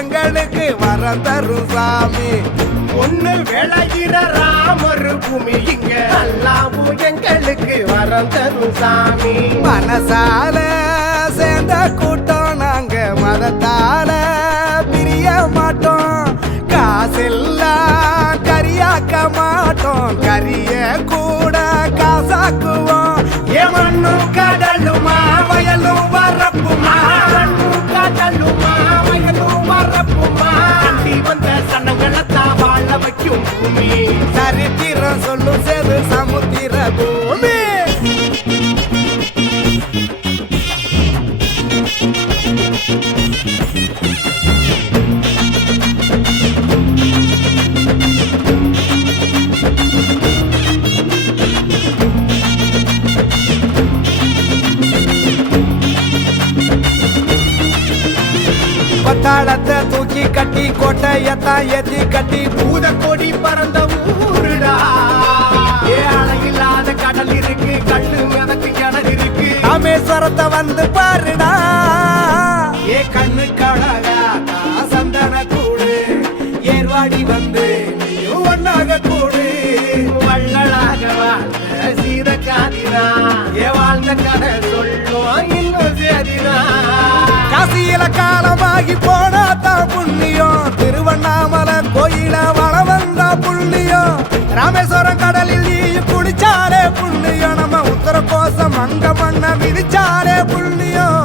எங்களுக்கு வரம் தரும் சாமி. ஒண்ணு விளைகிற ராமர் பூமி இங்க அல்லாவும் எங்களுக்கு வரம் தரும் சாமி. மனசால சேர்ந்த கூட்டம் நாங்க மதத்தால பிரிய மாட்டோம். காசெல்லாம் கரியாக்க மாட்டோம், கரிய கூட காசாக்குவோம். மண்ணும் கடலுமா வயலும் வரப்புமா, மண்ணும் கடலுமா வயலும் வரப்புமா, அண்டி வந்த சனங்களத்தான் வாழ வைக்கும் பூமி. சரித்திரம் சொல்லும் சேது சமுத்திர பூமி. பட்டாளத்தை தூக்கி கட்டி கோட்டையத்தான் ஏத்தி கட்டி பூத கொடி பறந்த ஊருடா. அலையில்லாத கடல் இருக்கு, கல்லு மிதக்கு கிணறு இருக்கு. ராமேஸ்வரத்தை வந்து பாருடா. கண்ணு கழகா சந்தன கூடு ஏர்வாடி வந்து நீயும் ஒன்னாக கூடு. வள்ளலாக வாழ்ந்த சீதக்காதினா வாழ்ந்த கதை சொல்லுவோம் இன்னும் சேதினா. காசியில காலமாகி போனாதான் புண்ணியம், திருவண்ணாமலை கோயில வள வந்தா புண்ணியம். ராமேஸ்வரம் கடலில் நீ குடிச்சாலே புண்ணியம், நம்ம உத்தர கோசம் அங்க மண்ண விதிச்சாலே புண்ணியம்.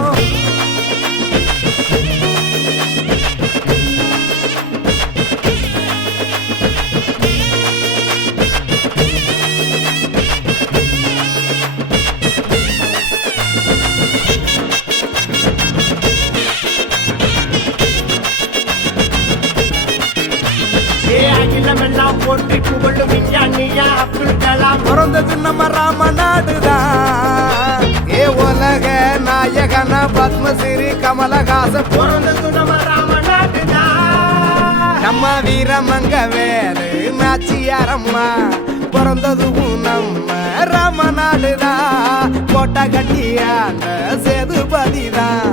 போற்றி புகழும் விஞ்ஞானியா அப்துல் கலாம் பிறந்தது நம்ம ராம நாடுதான். உலக நாயகன பத்மஸ்ரீ கமலஹாசன் பிறந்தது நம்ம ராம நாடுதான். நம்ம வீரமங்க வேலு நாச்சியாரம்மா பிறந்ததும் நம்ம ராம நாடுதான். கோட்டை கட்டியாண்ட சேதுபதிதான்.